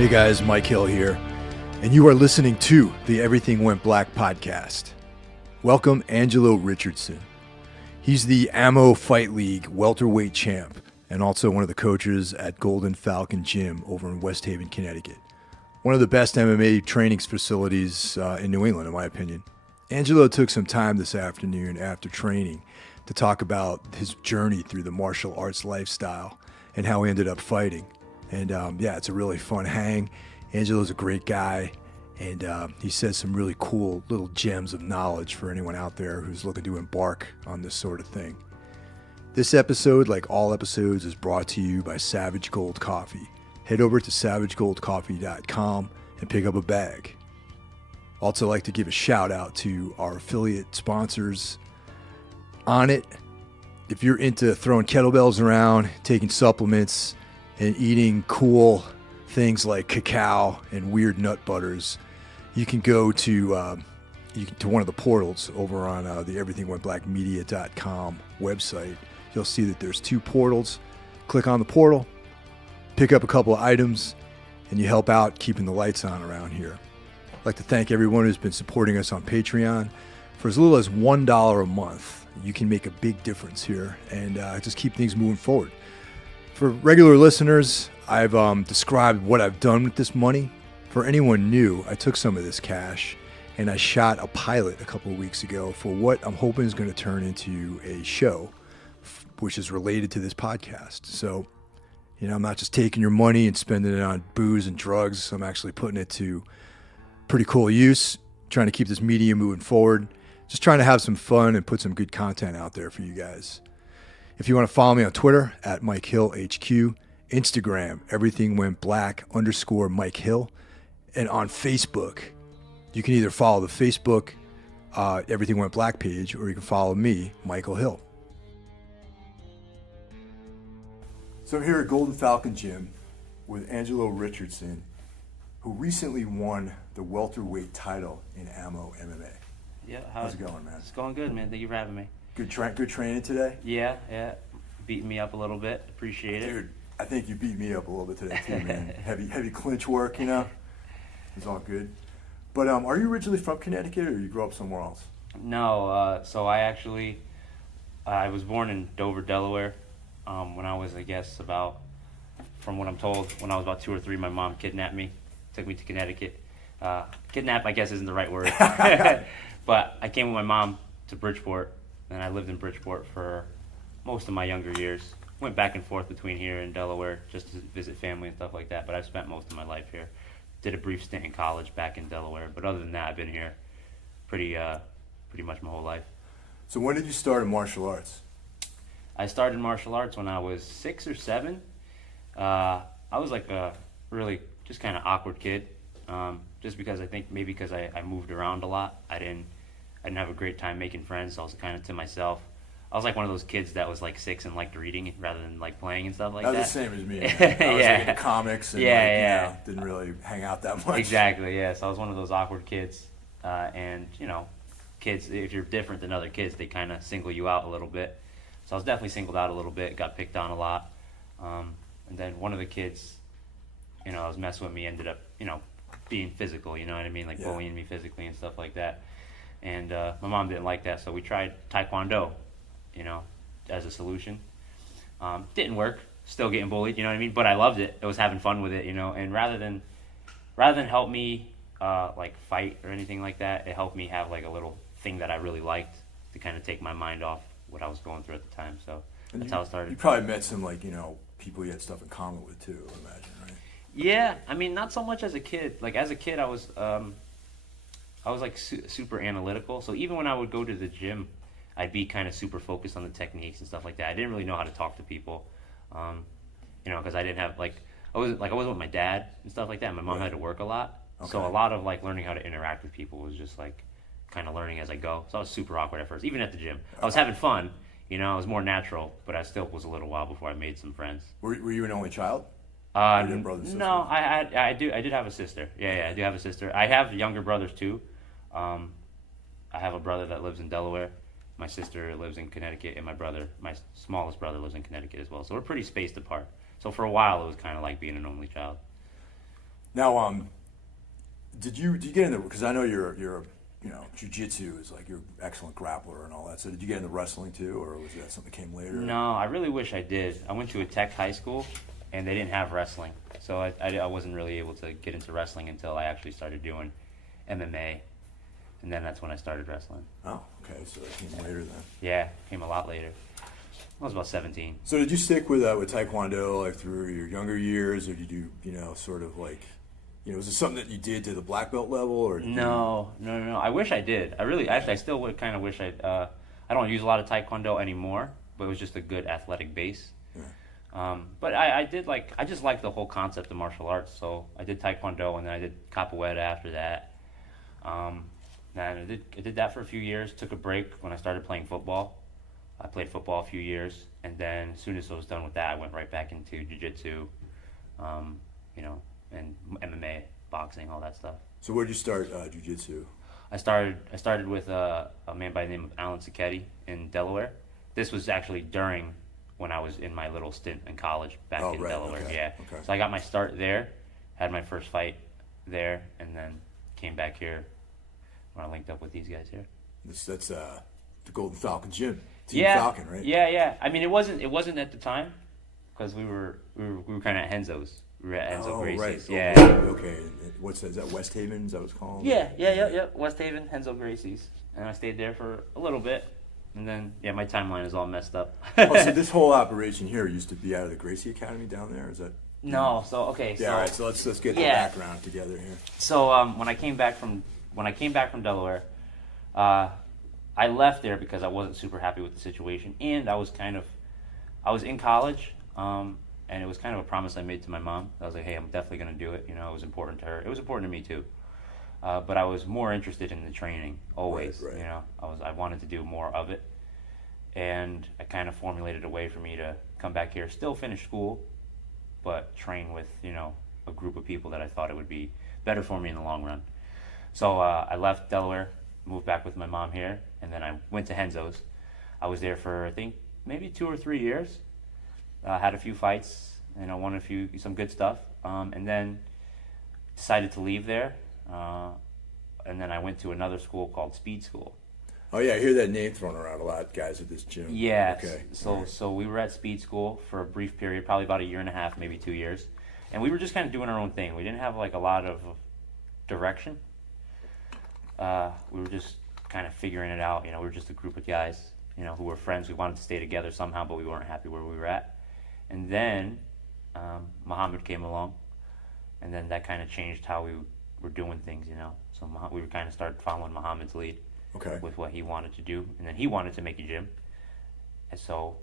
Hey guys, Mike Hill here, and you are listening to the Everything Went Black podcast. Welcome Angelo Richardson. He's the Ammo Fight League welterweight champ and also one of the coaches at Golden Falcon Gym over in West Haven, Connecticut. One of the best MMA training facilities in New England, in my opinion. Angelo took some time this afternoon after training to talk about his journey through the martial arts lifestyle and how he ended up fighting. And it's a really fun hang. Angelo's a great guy, and he says some really cool little gems of knowledge for anyone out there who's looking to embark on this sort of thing. This episode, like all episodes, is brought to you by Savage Gold Coffee. Head over to savagegoldcoffee.com and pick up a bag. Also like to give a shout out to our affiliate sponsors on it. If you're into throwing kettlebells around, taking supplements, and eating cool things like cacao and weird nut butters, you can go to one of the portals over on the everythingwentblackmedia.com website. You'll see that there's 2 portals. Click on the portal, pick up a couple of items, and you help out keeping the lights on around here. I'd like to thank everyone who's been supporting us on Patreon. For as little as $1 a month, you can make a big difference here and just keep things moving forward. For regular listeners, I've described what I've done with this money. For anyone new, I took some of this cash and I shot a pilot a couple of weeks ago for what I'm hoping is going to turn into a show, which is related to this podcast. So, I'm not just taking your money and spending it on booze and drugs. I'm actually putting it to pretty cool use, trying to keep this media moving forward, just trying to have some fun and put some good content out there for you guys. If you want to follow me on Twitter at Mike Hill HQ, Instagram, Everything Went Black _ Mike Hill, and on Facebook, you can either follow the Facebook Everything Went Black page, or you can follow me, Michael Hill. So I'm here at Golden Falcon Gym with Angelo Richardson, who recently won the welterweight title in Ammo MMA. Yeah, how's it going, man? It's going good, man. Thank you for having me. Good training today? Yeah. Beating me up a little bit. Appreciate it. Dude, I think you beat me up a little bit today too, man. heavy clinch work, It's all good. But are you originally from Connecticut, or you grew up somewhere else? No, so I was born in Dover, Delaware. When I was, from what I'm told, when I was about 2 or 3, my mom kidnapped me, took me to Connecticut. Kidnap, I guess, isn't the right word. But I came with my mom to Bridgeport, and I lived in Bridgeport for most of my younger years. Went back and forth between here and Delaware just to visit family and stuff like that, but I've spent most of my life here. Did a brief stint in college back in Delaware, but other than that, I've been here pretty much my whole life. So when did you start in martial arts? I started martial arts when I was 6 or 7. I was like a really just kind of awkward kid, just because I think maybe because I moved around a lot. I didn't have a great time making friends, so I was kind of to myself. I was like one of those kids that was like 6 and liked reading rather than like playing and stuff like that. That was the same as me. I was like into comics and didn't really hang out that much. Exactly, yeah. So I was one of those awkward kids. And, kids, if you're different than other kids, they kind of single you out a little bit. So I was definitely singled out a little bit, got picked on a lot. And then one of the kids, was messing with me, ended up, being physical, you know what I mean? Like bullying me physically and stuff like that. And my mom didn't like that, so we tried Taekwondo, as a solution. Didn't work, still getting bullied, you know what I mean? But I loved it. I was having fun with it, and rather than help me like fight or anything like that, it helped me have like a little thing that I really liked to kind of take my mind off what I was going through at the time. So that's how it started. You probably met some people you had stuff in common with too, I imagine, right? Yeah, I mean, not so much as a kid. Like as a kid, I was like super analytical. So even when I would go to the gym, I'd be kind of super focused on the techniques and stuff like that. I didn't really know how to talk to people, because I didn't have I wasn't with my dad and stuff like that. My mom had to work a lot, so a lot of like learning how to interact with people was just like kind of learning as I go. So I was super awkward at first, even at the gym. I was having fun, it was more natural, but I still was a little while before I made some friends. Were you an only child? No, I did have a sister. Yeah, I do have a sister. I have younger brothers too. I have a brother that lives in Delaware. My sister lives in Connecticut, and my smallest brother lives in Connecticut as well. So we're pretty spaced apart. So for a while, it was kind of like being an only child. Now, did you get in the? Because I know you're jiu-jitsu is like you're an excellent grappler and all that. So did you get into wrestling too, or was that something that came later? No, I really wish I did. I went to a tech high school, and they didn't have wrestling, so I wasn't really able to get into wrestling until I actually started doing MMA, and then that's when I started wrestling. Oh, okay. So it came later then. Yeah, came a lot later. I was about 17. So did you stick with Taekwondo like through your younger years, or did you sort of like, was it something that you did to the black belt level, or No. I wish I did. I still would kind of wish I don't use a lot of Taekwondo anymore, but it was just a good athletic base. Yeah. But I just liked the whole concept of martial arts, so I did Taekwondo and then I did Capoeira after that. And I did that for a few years, took a break when I started playing football. I played football a few years, and then as soon as I was done with that, I went right back into jiu-jitsu, and MMA, boxing, all that stuff. So where did you start jiu-jitsu? I started with a man by the name of Alan Sacchetti in Delaware. This was actually during when I was in my little stint in college back in Delaware. Okay. Yeah. Okay. So I got my start there, had my first fight there, and then came back here when I linked up with these guys here. That's the Golden Falcon Gym. Team Yeah. Falcon, right? Yeah. I mean, it wasn't at the time because we were kind of at Henzo's. We were at Enzo Gracie's. Right. Yeah. Okay. What's that? Is that West Haven? Is that what it's called? Yeah. West Haven, Henzo Gracie's, and I stayed there for a little bit, and then my timeline is all messed up. So this whole operation here used to be out of the Gracie Academy down there. Is that? No. So okay. Yeah. All right. So let's get the background together here. So when I came back from Delaware, I left there because I wasn't super happy with the situation, and I was in college, and it was kind of a promise I made to my mom. I was like, hey, I'm definitely going to do it. It was important to her. It was important to me too. But I was more interested in the training always. Right. I wanted to do more of it, and I kind of formulated a way for me to come back here, still finish school, but train with a group of people that I thought it would be better for me in the long run. So I left Delaware, moved back with my mom here, and then I went to Henzo's. I was there for I think maybe 2 or 3 years. Had a few fights, won some good stuff, and then decided to leave there. And then I went to another school called Speed School. Oh yeah, I hear that name thrown around a lot, guys, at this gym. Yeah. Okay. So we were at Speed School for a brief period, probably about 1.5 years, maybe 2 years, and we were just kind of doing our own thing. We didn't have like a lot of direction. We were just kind of figuring it out. We were just a group of guys, who were friends. We wanted to stay together somehow, but we weren't happy where we were at. And then Muhammad came along, and then that kind of changed how we were doing things, So we kind of started following Muhammad's lead with what he wanted to do. And then he wanted to make a gym. And so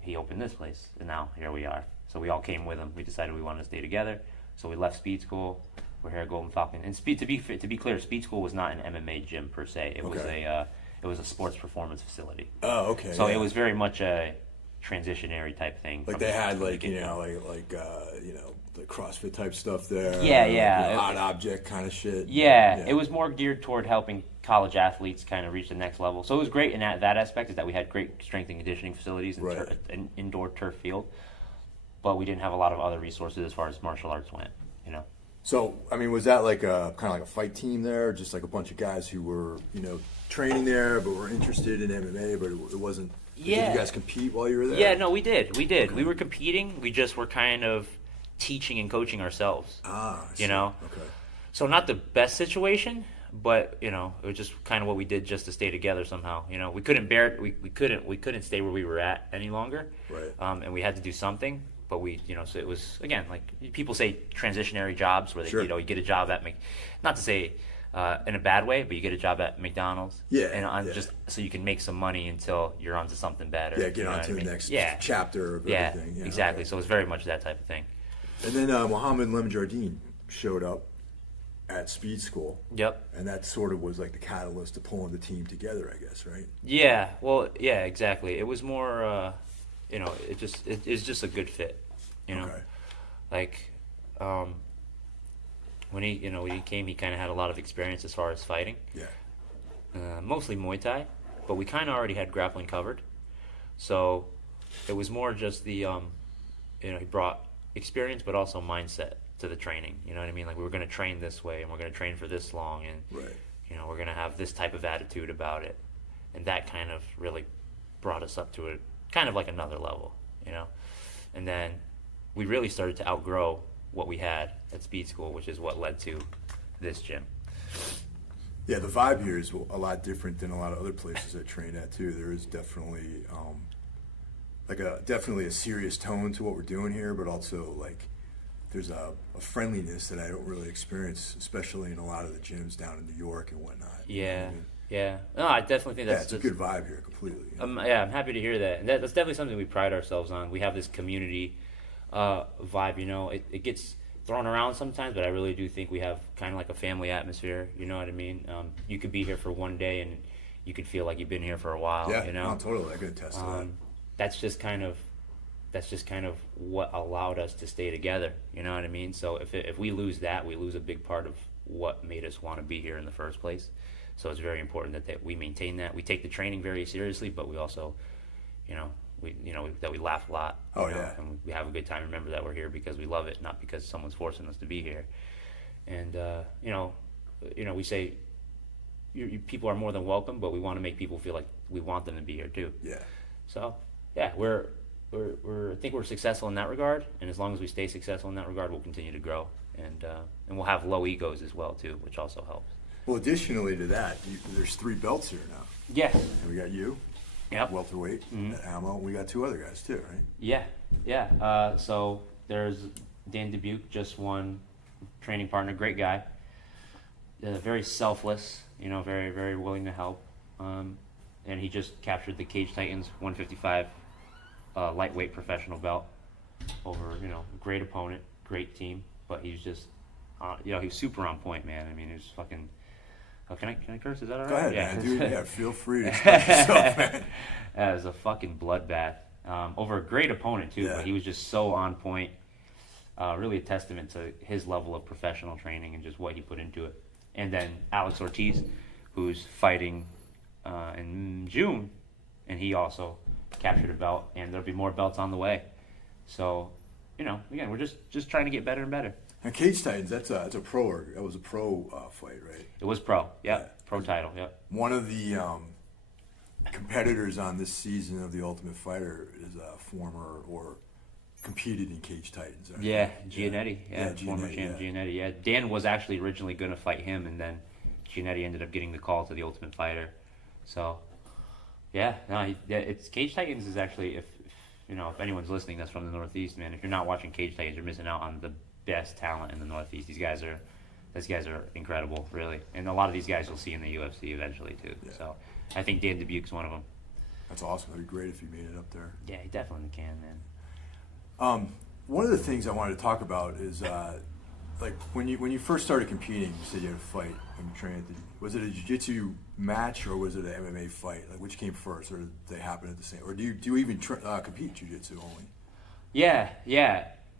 he opened this place, and now here we are. So we all came with him. We decided we wanted to stay together. So we left Speed School. We're here at Golden Falcon. And to be clear, Speed School was not an MMA gym per se. It was a sports performance facility. Oh, okay. So it was very much a transitionary type thing. Like they had the CrossFit type stuff there. Yeah. Odd object kind of shit. Yeah, it was more geared toward helping college athletes kind of reach the next level. So it was great in that aspect, is that we had great strength and conditioning facilities and an indoor turf field, but we didn't have a lot of other resources as far as martial arts went. So, I mean, was that like kind of like a fight team there, just like a bunch of guys who were, training there, but were interested in MMA, but it wasn't? Yeah. Did you guys compete while you were there? Yeah, no, we did. Okay. We were competing. We just were kind of teaching and coaching ourselves. I see. Okay. So not the best situation, but it was just kind of what we did just to stay together somehow. We couldn't we couldn't stay where we were at any longer. Right. And we had to do something. But so it was, again, like people say, transitionary jobs where they, you get a job at not to say in a bad way, but you get a job at McDonald's. Yeah. And just so you can make some money until you're onto something better. Yeah, get on to the next chapter of everything. Yeah, exactly. Okay. So it was very much that type of thing. And then Mohammed Lemon Jardine showed up at Speed School. Yep. And that sort of was like the catalyst to pulling the team together, I guess, right? Yeah. Well, yeah, exactly. It was more. It's just a good fit, Okay. Like, when he came, he kind of had a lot of experience as far as fighting. Yeah. Mostly Muay Thai, but we kind of already had grappling covered. So it was more just the, he brought experience, but also mindset to the training. You know what I mean? Like, we were going to train this way, and we're going to train for this long, and Right. you know, we're going to have this type of attitude about it. And that kind of really brought us up to a kind of like another level, you know. And then we really started to outgrow what we had at speed school, which is what led to this gym. Yeah, the vibe here is a lot different than a lot of other places I train at too. There is definitely definitely a serious tone to what we're doing here, but also like there's a friendliness that I don't really experience, especially in a lot of the gyms down in New York and whatnot. Yeah, you know what I mean? yeah. No, I definitely think It's a good vibe here, completely. You know? Yeah, I'm happy to hear that. And that's definitely something we pride ourselves on. We have this community vibe, you know. It gets thrown around sometimes, but I really do think we have kind of like a family atmosphere, you know what I mean? You could be here for one day and you could feel like you've been here for a while, Yeah, you know? no, totally. I can attest to that. That's just kind of what allowed us to stay together, you know what I mean? So if we lose that, we lose a big part of what made us want to be here in the first place. So it's very important that we maintain that. We take the training very seriously, but we also, that we laugh a lot. Oh, you know, yeah. And we have a good time. Remember that we're here because we love it, not because someone's forcing us to be here. And we say people are more than welcome, but we want to make people feel like we want them to be here too. Yeah. So yeah, I think we're successful in that regard, and as long as we stay successful in that regard, we'll continue to grow, and we'll have low egos as well too, which also helps. Well, additionally to that, there's 3 belts here now. Yeah. And we got you, Yep. welterweight, at Ammo. We got 2 other guys too, right? Yeah. So there's Dan Dubuque, just won training partner, great guy, very selfless, very, very willing to help, and he just captured the Cage Titans 155 lightweight professional belt over, great opponent, great team, but he's just, he was super on point, man. I mean, he was fucking. Oh, can I curse? Is that all right? Go ahead, yeah. man. Dude, yeah, feel free to express yourself, man. It was a fucking bloodbath over a great opponent too, Yeah. but he was just so on point. Really a testament to his level of professional training and just what he put into it. And then Alex Ortiz, who's fighting in June, and he also captured a belt, and there'll be more belts on the way. So, again, we're just trying to get better and better. And Cage Titans, that was a pro fight, right? It was pro, yep. Yeah. Pro title, yep. One of the competitors on this season of The Ultimate Fighter is a former or competed in Cage Titans. Right? Yeah, Giannetti, former Giannetti, champ Giannetti, yeah. Dan was actually originally going to fight him, and then Giannetti ended up getting the call to The Ultimate Fighter. So, it's Cage Titans is actually, if anyone's listening that's from the Northeast, man, if you're not watching Cage Titans, you're missing out on the best talent in the Northeast. These guys are incredible, really, and a lot of these guys you'll see in the UFC eventually too. Yeah. So, I think Dan Dubuque's one of them. That's awesome. That'd be great if you made it up there. Yeah, he definitely can, man. One of the things I wanted to talk about is like when you first started competing, you said you had a fight when you trained. Was it a jiu-jitsu match or was it an MMA fight? Like, which came first, or did they happen at the same? Or do you even compete jiu-jitsu only? Yeah.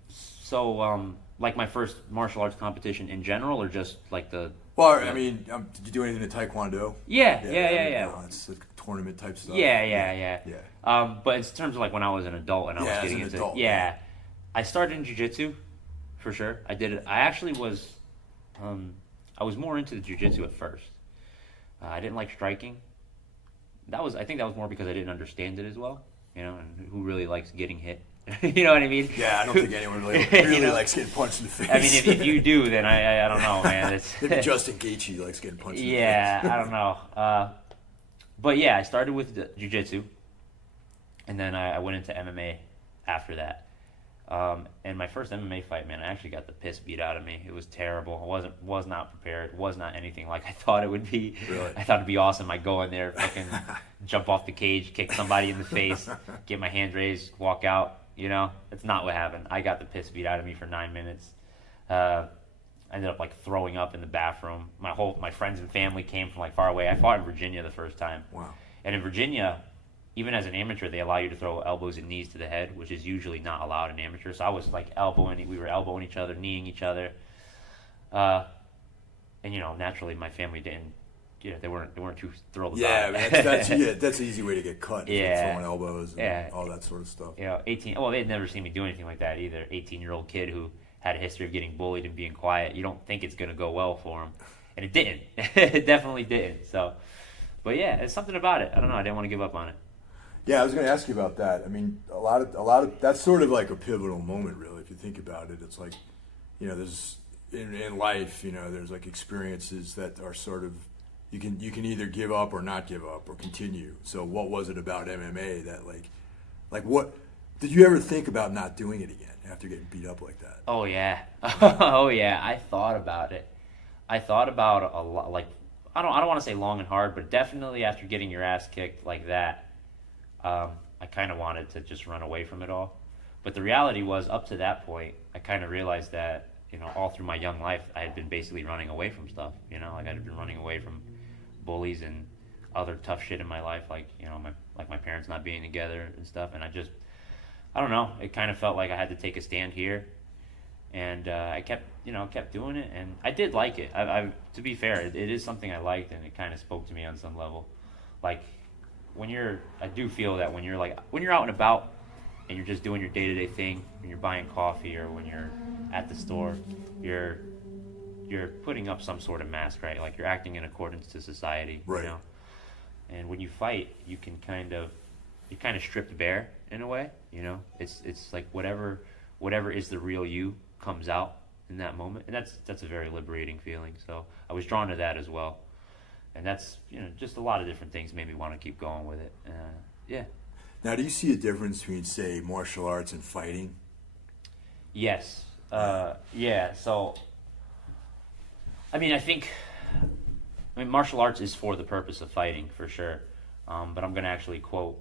So, like my first martial arts competition in general, or just like the? Well, I mean, did you do anything in Taekwondo? Yeah. It's like tournament type stuff. Yeah. But in terms of like when I was an adult and I was getting into, I started in jiu-jitsu, for sure. I did it. I actually was, I was more into the jiu-jitsu at first. I didn't like striking. I think that was more because I didn't understand it as well. And who really likes getting hit? You know what I mean? Yeah, I don't think anyone really likes getting punched in the face. I mean, if you do, then I don't know, man. Maybe Justin Gaethje likes getting punched in the face. Yeah, I don't know. But yeah, I started with jiu-jitsu, and then I went into MMA after that. And my first MMA fight, man, I actually got the piss beat out of me. It was terrible. I was not prepared. Was not anything like I thought it would be. Really? I thought it'd be awesome. I'd go in there, fucking jump off the cage, kick somebody in the face, get my hand raised, walk out. That's not what happened. I got the piss beat out of me for 9 minutes. I ended up like throwing up in the bathroom. My friends and family came from like far away. I fought in Virginia the first time. Wow. And in Virginia, even as an amateur, they allow you to throw elbows and knees to the head, which is usually not allowed in amateur. So I was like we were elbowing each other, kneeing each other. And naturally my family didn't they weren't too thrilled Yeah, about it. that's an easy way to get cut. Yeah. Like throwing elbows and all that sort of stuff. 18. Well, they'd never seen me do anything like that either. 18-year-old kid who had a history of getting bullied and being quiet. You don't think it's gonna go well for him, and it didn't. It definitely didn't. So, but yeah, it's something about it. I don't know. I didn't want to give up on it. Yeah, I was going to ask you about that. I mean, a lot of that's sort of like a pivotal moment, really. If you think about it, it's like, there's in life, there's like experiences that are sort of you can either give up or not give up or continue. So, what was it about MMA that like what did you ever think about not doing it again after getting beat up like that? Oh yeah, oh yeah. I thought about it. I thought about it a lot. Like I don't want to say long and hard, but definitely after getting your ass kicked like that. I kind of wanted to just run away from it all. But the reality was, up to that point, I kind of realized that, all through my young life, I had been basically running away from stuff. Like I had been running away from bullies and other tough shit in my life, like, my parents not being together and stuff. And I don't know, it kind of felt like I had to take a stand here. And I kept doing it, and I did like it. To be fair, it is something I liked, and it kind of spoke to me on some level. Like, I do feel that when you're out and about and you're just doing your day-to-day thing, when you're buying coffee or when you're at the store, you're putting up some sort of mask, right? Like you're acting in accordance to society, right. And when you fight, you kind of stripped bare in a way, It's like whatever is the real you comes out in that moment, and that's a very liberating feeling. So I was drawn to that as well. And that's, just a lot of different things made me want to keep going with it. Yeah. Now, do you see a difference between, say, martial arts and fighting? Yes. Yeah. So, I mean, martial arts is for the purpose of fighting, for sure. But I'm going to quote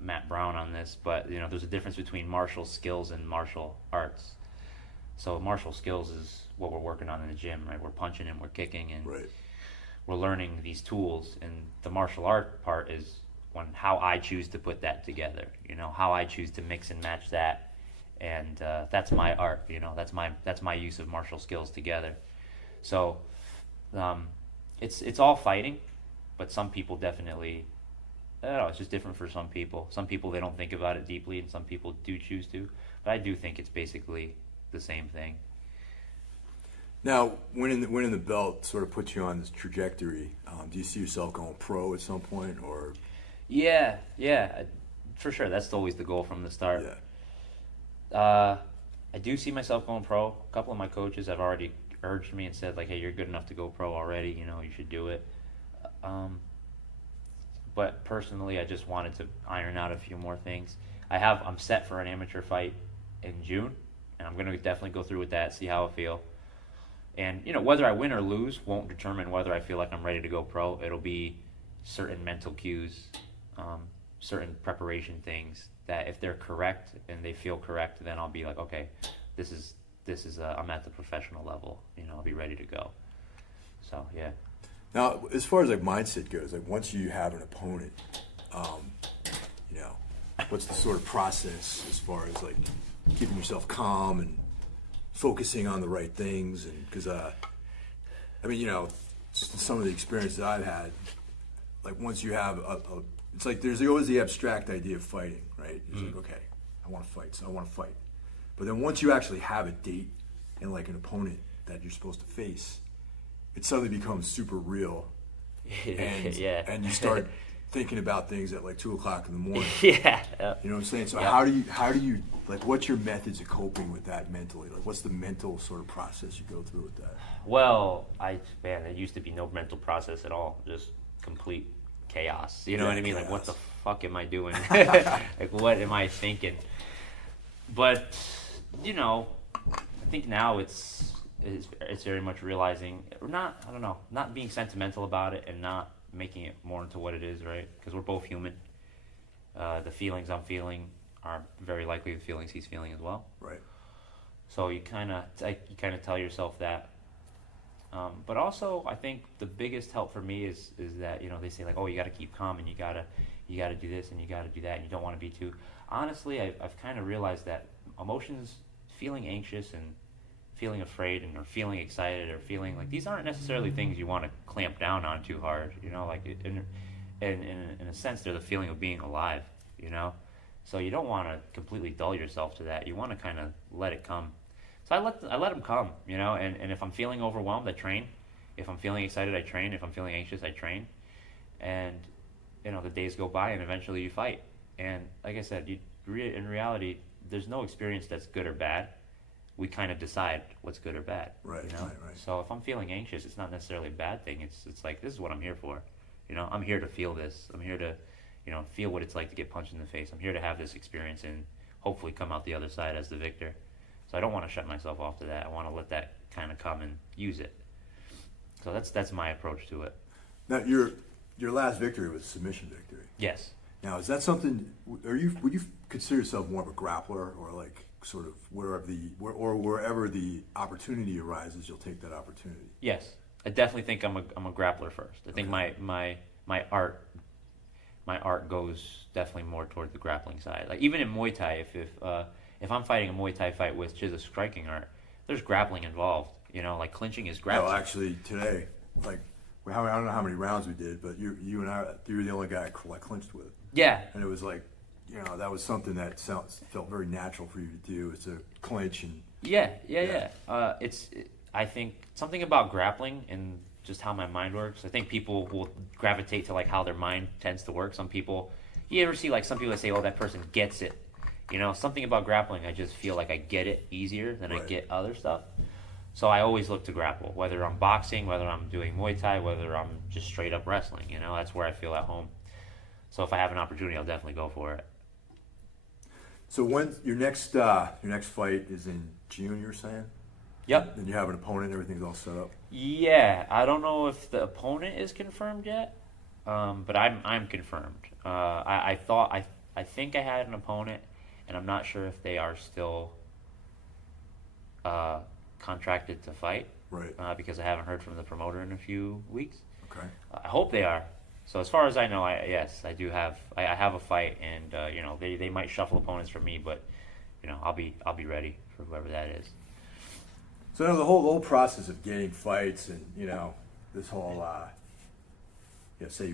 Matt Brown on this. But, there's a difference between martial skills and martial arts. So martial skills is what we're working on in the gym, right? We're punching and we're kicking and we're learning these tools. And the martial art part is how I choose to put that together, how I choose to mix and match that. And that's my art, that's my use of martial skills together. So it's all fighting, but some people definitely, I don't know, it's just different for some people. Some people, they don't think about it deeply, and some people do choose to. But I do think it's basically the same thing. Now, winning the belt sort of puts you on this trajectory. Do you see yourself going pro at some point, or? Yeah, for sure. That's always the goal from the start. Yeah. I do see myself going pro. A couple of my coaches have already urged me and said, like, hey, you're good enough to go pro already. You should do it. But personally, I just wanted to iron out a few more things. I'm set for an amateur fight in June, and I'm going to definitely go through with that, see how I feel. And, whether I win or lose won't determine whether I feel like I'm ready to go pro. It'll be certain mental cues, certain preparation things that if they're correct and they feel correct, then I'll be like, okay, this is I'm at the professional level. I'll be ready to go. So, yeah. Now, as far as like mindset goes, like once you have an opponent, what's the sort of process as far as like keeping yourself calm and focusing on the right things? And because just some of the experiences I've had, like once you have it's like there's always the abstract idea of fighting, right? It's like, okay, I want to fight, so I want to fight. But then once you actually have a date and like an opponent that you're supposed to face, it suddenly becomes super real, and and you start thinking about things at like 2:00 in the morning. Yeah, you know what I'm saying. So how do you like? What's your methods of coping with that mentally? Like, what's the mental sort of process you go through with that? Well, there used to be no mental process at all, just complete chaos. You know what I mean? Chaos. Like, what the fuck am I doing? Like, what am I thinking? But I think now it's very much realizing, not being sentimental about it and not making it more into what it is, right? Because we're both human. The feelings I'm feeling are very likely the feelings he's feeling as well. Right. So you kind of tell yourself that. But also, I think the biggest help for me is that they say like, oh, you got to keep calm and you got to do this and you got to do that and you don't want to be too. Honestly, I've kind of realized that emotions, feeling anxious and feeling afraid or feeling excited or feeling like these aren't necessarily things you want to clamp down on too hard. Like in a sense, they're the feeling of being alive. So you don't want to completely dull yourself to that. You want to kind of let it come. So I let them come. And if I'm feeling overwhelmed, I train. If I'm feeling excited, I train. If I'm feeling anxious, I train. And the days go by, and eventually you fight. And like I said, in reality, there's no experience that's good or bad. We kind of decide what's good or bad. Right. So if I'm feeling anxious, it's not necessarily a bad thing. It's like, this is what I'm here for. I'm here to feel this. I'm here to, feel what it's like to get punched in the face. I'm here to have this experience and hopefully come out the other side as the victor. So I don't want to shut myself off to that. I want to let that kind of come and use it. So that's my approach to it. Now, your last victory was a submission victory. Yes. Now, is that something? Would you consider yourself more of a grappler, or like sort of wherever the opportunity arises, you'll take that opportunity? Yes, I definitely think I'm a grappler first. I think my art goes definitely more toward the grappling side. Like even in Muay Thai, if I'm fighting a Muay Thai fight which is a striking art, there's grappling involved. Like clinching is grappling. No, actually today, like I don't know how many rounds we did, but you and I, you were the only guy I clinched with. Yeah. And it was like, that was something that felt very natural for you to do, is to clinch and. Yeah. I think something about grappling and just how my mind works. I think people will gravitate to like how their mind tends to work. Some people, you ever see like some people that say, "Oh, that person gets it." Something about grappling, I just feel like I get it easier than I get other stuff. So I always look to grapple, whether I'm boxing, whether I'm doing Muay Thai, whether I'm just straight up wrestling. That's where I feel at home. So if I have an opportunity, I'll definitely go for it. So when your next fight is in June, you're saying? Yep. Then you have an opponent, everything's all set up? Yeah, I don't know if the opponent is confirmed yet, but I'm confirmed. I think I had an opponent, and I'm not sure if they are still contracted to fight. Right. Because I haven't heard from the promoter in a few weeks. Okay. I hope they are. So as far as I know, yes, I do have. I have a fight, and they might shuffle opponents for me, but I'll be ready for whoever that is. So the whole process of getting fights, and this whole say say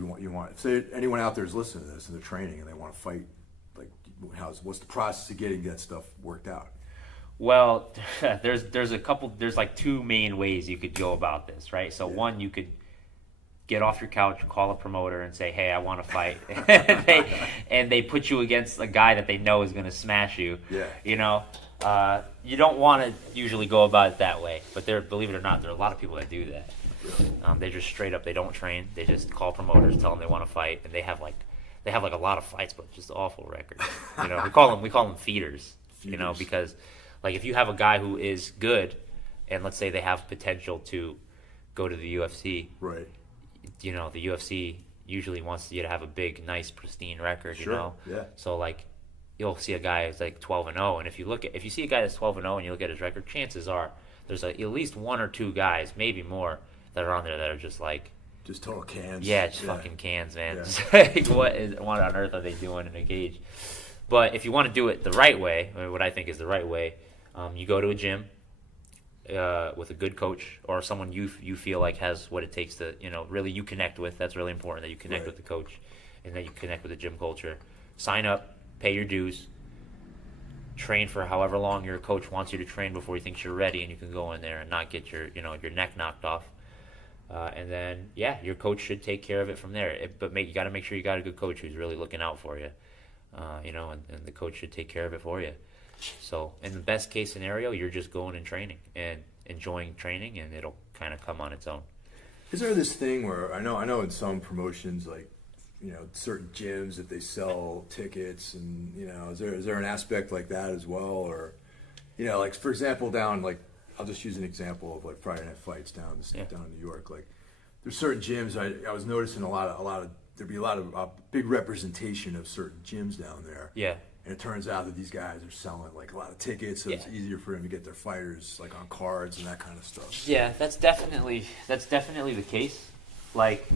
anyone out there is listening to this and they're training and they want to fight, like what's the process of getting that stuff worked out? Well, there's like two main ways you could go about this, right? So one, you could get off your couch, call a promoter, and say, "Hey, I want to fight," and they put you against a guy that they know is going to smash you. Yeah. You don't want to usually go about it that way, but believe it or not, there are a lot of people that do that. They just straight up, they don't train. They just call promoters, tell them they want to fight, and they have like a lot of fights, but just awful records. We call them feeders. Because like if you have a guy who is good, and let's say they have potential to go to the UFC, right? The UFC usually wants you to have a big, nice, pristine record. Sure. Yeah. So like, you'll see a guy who's like 12-0, and if you see a guy that's 12-0 and you look at his record, chances are there's at least one or two guys, maybe more, that are on there that are just like just total cans. Yeah, just fucking cans, man. Yeah. Like, what on earth are they doing in a cage? But if you want to do it the right way, what I think is the right way, you go to a gym with a good coach or someone you feel like has what it takes to really you connect with. That's really important, that you connect with the coach and that you connect with the gym culture. Sign up, pay your dues, train for however long your coach wants you to train before he thinks you're ready, and you can go in there and not get your neck knocked off. And then your coach should take care of it from there. You got to make sure you got a good coach who's really looking out for you. And the coach should take care of it for you. So in the best case scenario, you're just going and training and enjoying training, and it'll kind of come on its own. Is there this thing where I know in some promotions, like certain gyms, that they sell tickets, and is there an aspect like that as well, or like for example down, like I'll just use an example of like Friday Night Fights down in New York. Like there's certain gyms I was noticing a lot of there'd be a lot of big representation of certain gyms down there. Yeah. And it turns out that these guys are selling like a lot of tickets, so it's easier for them to get their fighters like on cards and that kind of stuff. Yeah, that's definitely the case. Like,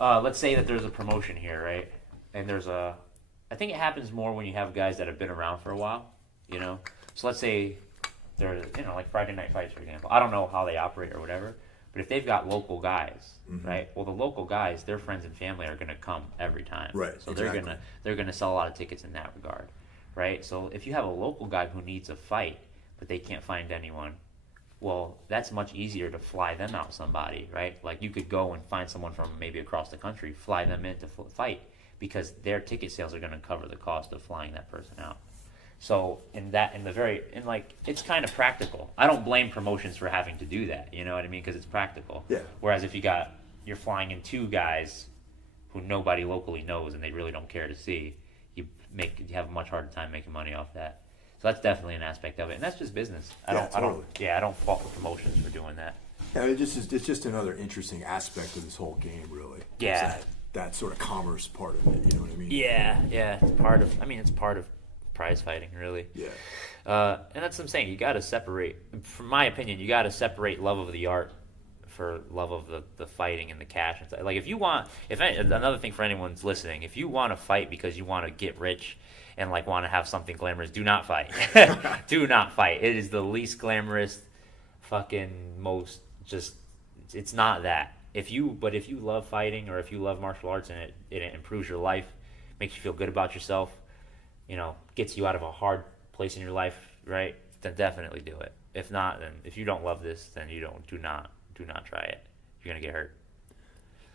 let's say that there's a promotion here, right? And I think it happens more when you have guys that have been around for a while, So let's say they're, like Friday night fights, for example. I don't know how they operate or whatever, but if they've got local guys, right? Well, the local guys, their friends and family are going to come every time. Right. So exactly. they're gonna sell a lot of tickets in that regard, right? So if you have a local guy who needs a fight, but they can't find anyone, well, that's much easier to fly them out somebody, right? Like you could go and find someone from maybe across the country, fly them in to fight, because their ticket sales are going to cover the cost of flying that person out. So it's kind of practical. I don't blame promotions for having to do that, you know what I mean? Because it's practical. Yeah. Whereas if you're flying in two guys who nobody locally knows and they really don't care to see, you have a much harder time making money off that. So that's definitely an aspect of it, and that's just business. I don't fault the promotions for doing that. Yeah, it's just another interesting aspect of this whole game, really. Yeah. That sort of commerce part of it, you know what I mean? Yeah. It's part of prize fighting, really. Yeah. And that's what I'm saying. You got to separate, from my opinion, love of the art for love of the fighting and the cash. Like another thing for anyone's listening, if you want to fight because you want to get rich and like want to have something glamorous, do not fight. Do not fight. It is the least glamorous, fucking most just. It's not that. If you love fighting or if you love martial arts and it improves your life, makes you feel good about yourself, gets you out of a hard place in your life, right? Then definitely do it. If not, then if you don't love this, then do not try it. You're gonna get hurt.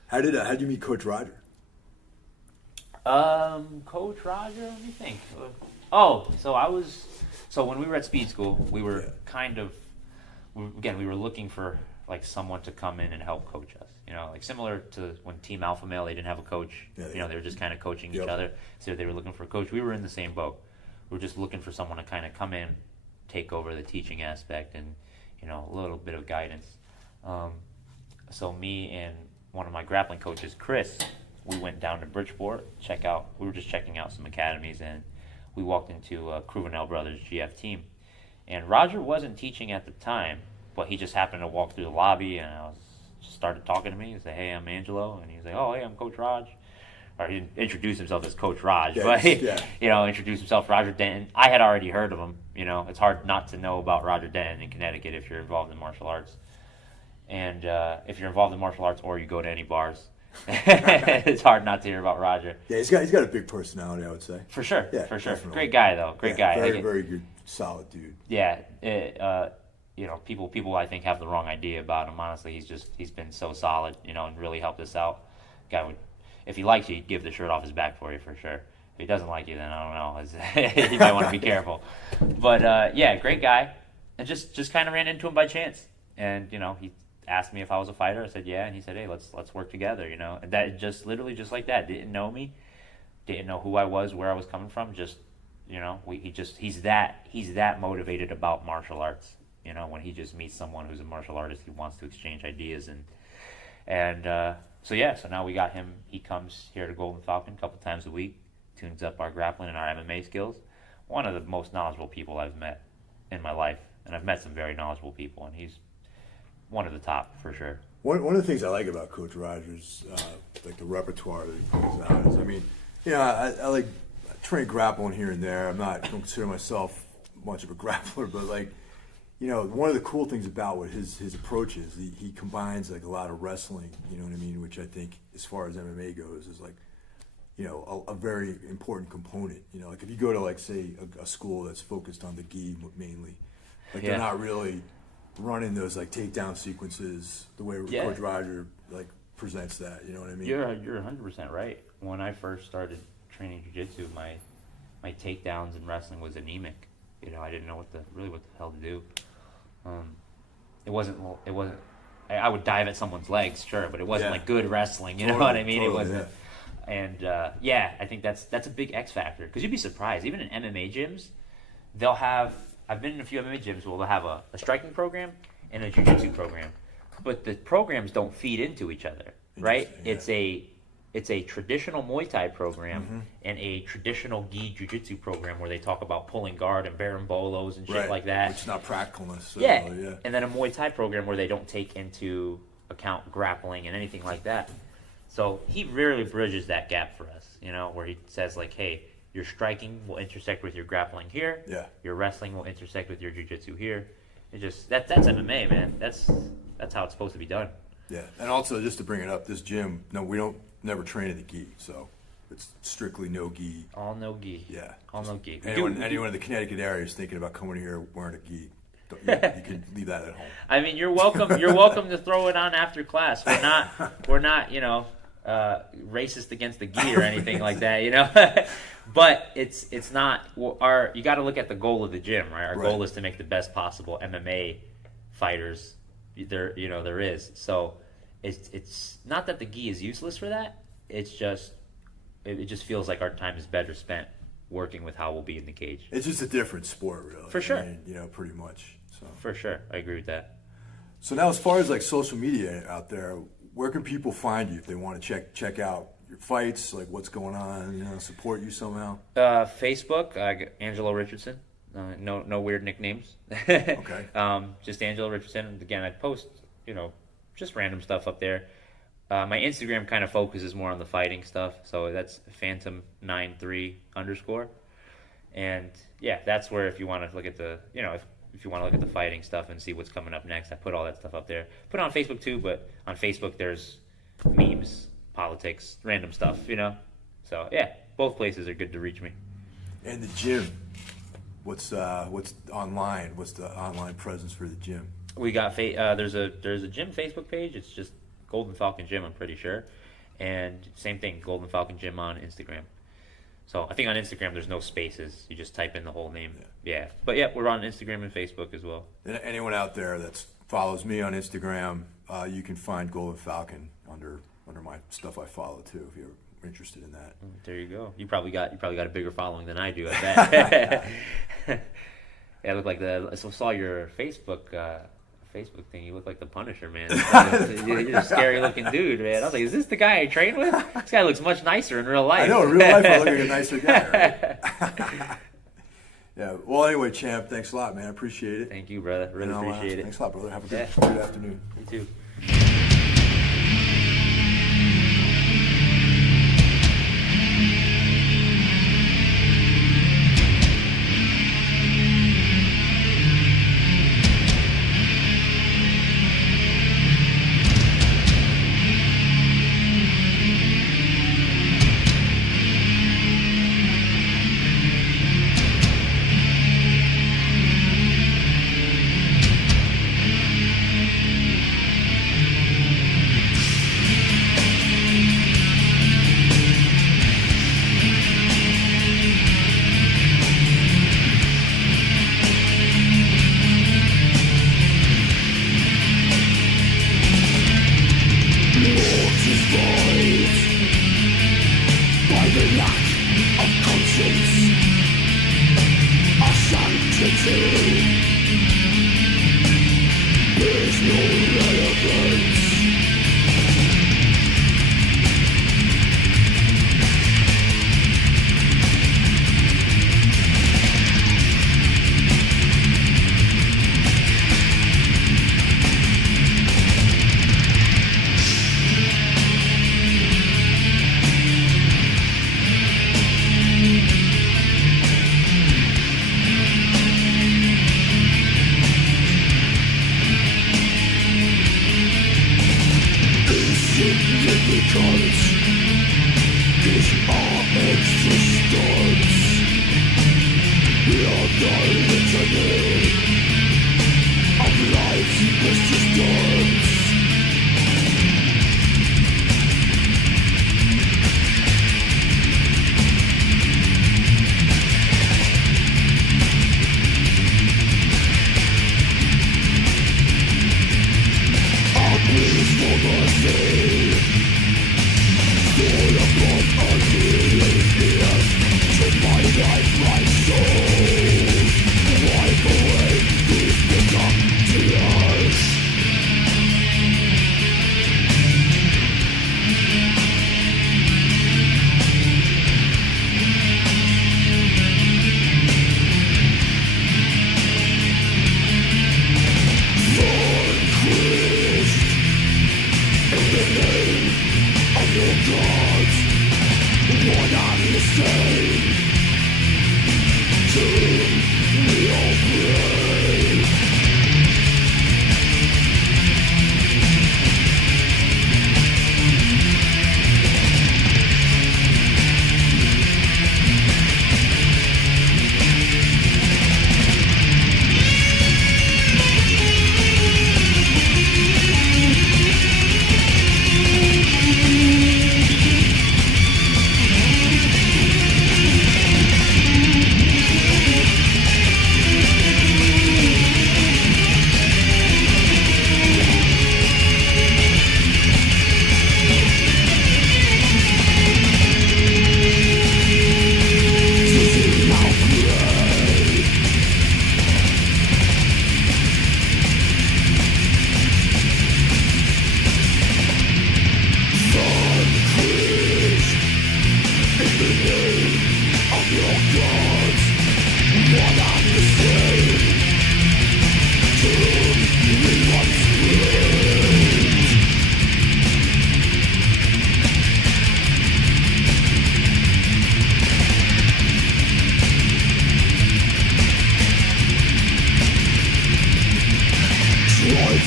How did you meet Coach Roger? Coach Roger, let me think. So when we were at speed school, we were we were looking for like someone to come in and help coach us. Like similar to when Team Alpha Male, they didn't have a coach. They were just kind of coaching each other. So they were looking for a coach. We were in the same boat. We were just looking for someone to kind of come in, take over the teaching aspect and, a little bit of guidance. So me and one of my grappling coaches, Chris, we went down to Bridgeport, we were just checking out some academies, and we walked into Cruvinel Brothers GF team. And Roger wasn't teaching at the time, but he just happened to walk through the lobby, and started talking to me. He said, "Hey, I'm Angelo," and he was like, "Oh, hey, I'm Coach Raj." Or he didn't introduce himself as Coach Raj, but introduced himself, Roger Denton. I had already heard of him. It's hard not to know about Roger Denton in Connecticut if you're involved in martial arts. And if you're involved in martial arts or you go to any bars, it's hard not to hear about Roger. Yeah, he's got a big personality, I would say. For sure. Yeah, for sure. definitely. Great guy, though. Great guy. Very, very good, solid dude. Yeah. People I think have the wrong idea about him. Honestly, he's been so solid, and really helped us out. If he likes you, he'd give the shirt off his back for you for sure. If he doesn't like you, then I don't know. You might want to be careful. But great guy, and just kind of ran into him by chance. And he asked me if I was a fighter. I said yeah, and he said, "Hey, let's work together." And that just literally just like that. Didn't know me, didn't know who I was, where I was coming from. Just he's that motivated about martial arts. When he just meets someone who's a martial artist, he wants to exchange ideas so now we got him. He comes here to Golden Falcon a couple times a week, tunes up our grappling and our MMA skills. One of the most knowledgeable people I've met in my life, and I've met some very knowledgeable people, and he's one of the top for sure. One of the things I like about Coach Rogers, like the repertoire that he pulls out, is I like train grappling here and there. I don't consider myself much of a grappler, but one of the cool things about what his approach is, he combines like a lot of wrestling, which I think as far as MMA goes is like, a very important component. Like if you go to like say a school that's focused on the gi mainly, they're not really running those like takedown sequences the way Coach Roger like presents that. You know what I mean? You're 100% right. When I first started training jiu-jitsu, my takedowns in wrestling was anemic. I didn't know what the hell to do. It wasn't. I would dive at someone's legs, sure, but it wasn't like good wrestling. You know what I mean? It wasn't. Yeah. And I think that's a big X factor, because you'd be surprised. Even in MMA gyms, they'll have. I've been in a few MMA gyms where they'll have a striking program and a jiu-jitsu program, but the programs don't feed into each other, right? Yeah. It's a traditional Muay Thai program and a traditional gi jiu-jitsu program where they talk about pulling guard and berimbolos and shit like that. Which is not practicalness. So, yeah. And then a Muay Thai program where they don't take into account grappling and anything like that. So he rarely bridges that gap for us, where he says like, hey, your striking will intersect with your grappling here. Yeah. Your wrestling will intersect with your jiu-jitsu here. It just that's MMA, man. That's how it's supposed to be done. Yeah, and also just to bring it up, this gym, no, we don't never train in the gi, so it's strictly no gi. All no gi. Yeah. All no gi. Anyone in the Connecticut area is thinking about coming here wearing a gi, you can leave that at home. I mean, you're welcome. You're welcome to throw it on after class. We're not, racist against the gi or anything like that, But it's not you got to look at the goal of the gym, right? Our goal is to make the best possible MMA fighters there is. So it's not that the gi is useless for that. It's just it just feels like our time is better spent working with how we'll be in the cage. It's just a different sport, really. For sure. I mean, pretty much. So. For sure, I agree with that. So now, as far as like social media out there, where can people find you if they want to check out your fights, like what's going on, support you somehow? Facebook, Angelo Richardson. No weird nicknames. Okay. Just Angelo Richardson. Again, I post, just random stuff up there. My Instagram kind of focuses more on the fighting stuff, so that's Phantom93_. And yeah, that's where if you want to look at the, if you want to look at the fighting stuff and see what's coming up next, I put all that stuff up there. Put it on Facebook too, but on Facebook there's memes, politics, random stuff, So yeah, both places are good to reach me. And the gym, what's online? What's the online presence for the gym? We got there's a gym Facebook page. It's just Golden Falcon Gym, I'm pretty sure, and same thing, Golden Falcon Gym on Instagram. So I think on Instagram there's no spaces. You just type in the whole name. Yeah. But yeah, we're on Instagram and Facebook as well. And anyone out there that follows me on Instagram, you can find Golden Falcon under my stuff I follow too, if you're interested in that. There you go. You probably got a bigger following than I do, I bet. Yeah, I look like I saw your Facebook thing. You look like the Punisher, man. You're a scary looking dude, man. I was like, is this the guy I train with? This guy looks much nicer in real life. I know, in real life I look like a nicer guy, right? Yeah. Well, anyway, champ, thanks a lot, man. I appreciate it. Thank you, brother. Really appreciate it. Thanks a lot, brother. Have a good afternoon. You too.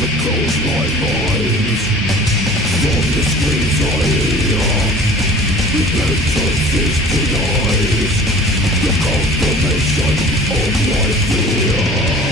The confirmation of my fear.